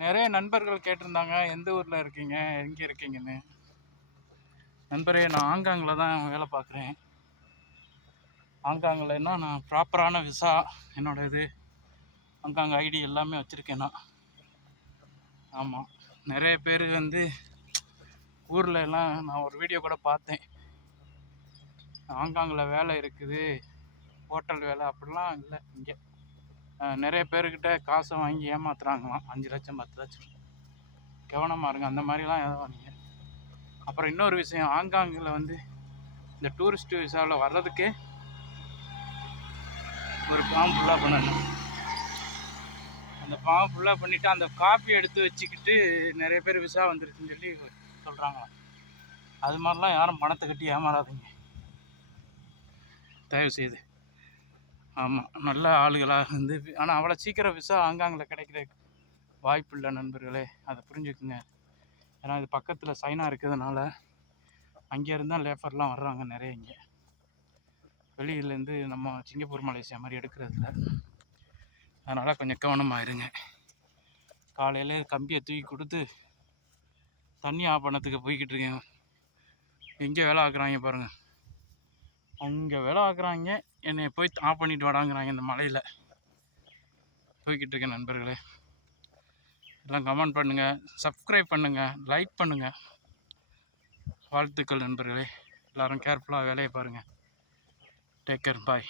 நிறைய நண்பர்கள் கேட்டிருந்தாங்க எந்த ஊரில் இருக்கீங்க? எங்கே இருக்கீங்கன்னு? நண்பரே நான் ஆங்காங்கில் தான் வேலை பார்க்குறேன். ஆங்காங்கில்னா நான் ப்ராப்பரான விசா என்னோட இது ஆங்காங் ஐடி எல்லாமே வச்சுருக்கேன் நான். ஆமாம் நிறைய பேர் வந்து ஊரில் எல்லாம் நான் ஒரு வீடியோ கூட பார்த்தேன். ஆங்காங்கில் வேலை இருக்குது. ஹோட்டல் வேலை அப்படிலாம் இல்லை இங்கே. நிறைய பேர்கிட்ட காசை வாங்கி ஏமாத்துறாங்களாம். அஞ்சு லட்சம் பத்து லட்சம். கவனமாக இருங்க. அந்த மாதிரிலாம் ஏதாவீங்க அப்புறம் இன்னொரு விஷயம். ஆங்காங்கில் வந்து இந்த டூரிஸ்ட் விசாவில் வர்றதுக்கே ஒரு ஃபார்ம் ஃபுல்லாக பண்ணணும். அந்த ஃபார்ம் ஃபுல்லாக பண்ணிவிட்டு அந்த காப்பி எடுத்து வச்சுக்கிட்டு நிறைய பேர் விசா வந்துருச்சுன்னு சொல்லி சொல்கிறாங்களாம் அது மாதிரிலாம் யாரும் பணத்தை கட்டி ஏமாறாதீங்க. தயவு செய்து. ஆமாம் நல்ல ஆளுகளாக வந்து ஆனால் அவ்வளோ சீக்கிரம் விசா ஆங்காங்கில் கிடைக்கிற வாய்ப்பு இல்லை நண்பர்களே. அதை புரிஞ்சுக்குங்க. ஏன்னா இது பக்கத்தில் சைனா இருக்கிறதுனால அங்கே இருந்தால் லேஃபர்லாம் வர்றாங்க நிறைய இங்கே. வெளியிலேருந்து நம்ம சிங்கப்பூர் மலேசியா மாதிரி எடுக்கிறதில்ல அதனால் கொஞ்சம் கவனமாக இருங்க. காலையில் கம்பியை தூக்கி கொடுத்து தண்ணி ஆஃப் பண்ணத்துக்கு போய்கிட்டு இருக்கேன். எங்கே வேலை ஆக்குறாங்க பாருங்கள் அங்கே வேலை ஆக்குறாங்க என்னை போய் ஆஃப் பண்ணிட்டு வாடாங்கிறாங்க இந்த மலையில். போய்கிட்டு இருக்கேன் நண்பர்களே. எல்லாம் கமெண்ட் பண்ணுங்கள் சப்ஸ்கிரைப் பண்ணுங்கள் லைக் பண்ணுங்கள் வாழ்த்துக்கள் நண்பர்களே. எல்லோரும் கேர்ஃபுல்லாக வேலையை பாருங்கள் டேக் கேர் பாய்